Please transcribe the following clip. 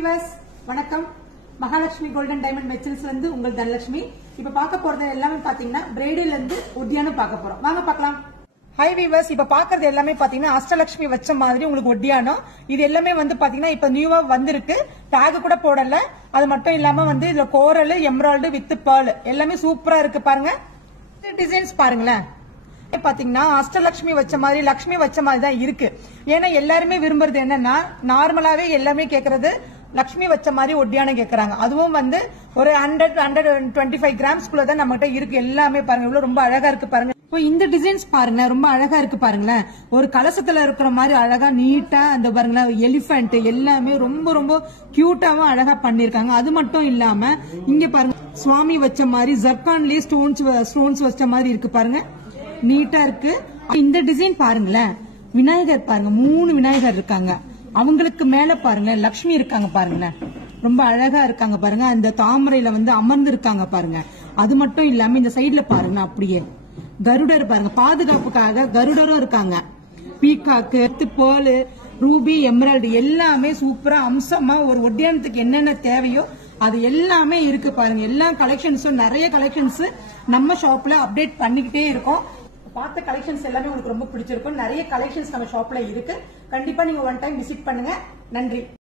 Viewers வணக்கம். Mahalakshmi golden diamond மெட்டல்ஸ்ல இருந்து உங்கள் தனலட்சுமி. இப்ப பார்க்க போறது எல்லாமே பாத்தீங்கன்னா பிரைடில் இருந்து ஒட்டியானம் பார்க்க போறோம். வாங்க பார்க்கலாம். ஹாய் வீவர்ஸ், இப்ப பாக்குறது எல்லாமே பாத்தீங்கன்னா அஷ்டலட்சுமி வச்ச மாதிரி உங்களுக்கு ஒட்டியானம். இது எல்லாமே வந்து பாத்தீங்கன்னா இப்ப நியூவா வந்திருக்கு. டாக் கூட போடல. அது மட்டும் இல்லாம வந்து இதுல கோரல் எம்ப்ராய்டு வித் பேர்ல் எல்லாமே சூப்பரா இருக்கு. பாருங்க டிசைன்ஸ் பாருங்களேன். பாத்தீங்கன்னா அஷ்டலட்சுமி வச்ச மாதிரி லட்சுமி வச்ச மாதிரி தான் இருக்கு. ஏன்னா எல்லாருமே விரும்புறது என்னன்னா நார்மலாவே எல்லாமே கேக்குறது லட்சுமி வச்ச மாதிரி ஒட்டியானம் கேக்குறாங்க. அதுவும் வந்து ஒரு 125 கிராம்ஸ்குள்ள தான் நம்ம கிட்ட இருக்கு. எல்லாமே பாருங்க இவ்வளவு ரொம்ப அழகா இருக்கு. பாருங்க இப்போ இந்த டிசைன்ஸ் பாருங்க ரொம்ப அழகா இருக்கு. பாருங்களேன் ஒரு கலசத்துல இருக்கிற மாதிரி அழகா நீட்டா அந்த பாருங்களேன் எலிபென்ட் எல்லாமே ரொம்ப ரொம்ப கியூட்டாவும் அழகா பண்ணிருக்காங்க. அது மட்டும் இல்லாம இங்க பாருங்க சுவாமி வச்ச மாதிரி ஜர்கான்லயே ஸ்டோன்ஸ் வச்ச மாதிரி இருக்கு. பாருங்க நீட்டா இருக்கு. இந்த டிசைன் பாருங்களேன் விநாயகர் பாருங்க 3 விநாயகர் இருக்காங்க. அவங்களுக்கு மேல பாருங்க லட்சுமி இருக்காங்க. பாருங்களேன் ரொம்ப அழகா இருக்காங்க. பாருங்க அந்த தாமரையில வந்து அமர்ந்து இருக்காங்க. பாருங்க அது மட்டும் இல்லாம இந்த சைடுல பாருங்க அப்படியே கருடர் பாருங்க பாதுகாப்புக்காக கருடரும் இருக்காங்க. பீகாக்கு பேர்ல் ரூபி எமரால்டு எல்லாமே சூப்பரா அம்சமா ஒரு ஒட்டியானத்துக்கு என்னென்ன தேவையோ அது எல்லாமே இருக்கு. பாருங்க எல்லா கலெக்ஷன்ஸும் நிறைய கலெக்ஷன்ஸ் நம்ம ஷாப்ல அப்டேட் பண்ணிக்கிட்டே இருக்கோம். பார்த்த கலெக்ஷன்ஸ் எல்லாமே உங்களுக்கு ரொம்ப பிடிச்சிருக்கும். நிறைய கலெக்ஷன்ஸ் நம்ம ஷாப்ல இருக்கு. கண்டிப்பா நீங்க ஒன் டைம் விசிட் பண்ணுங்க. நன்றி.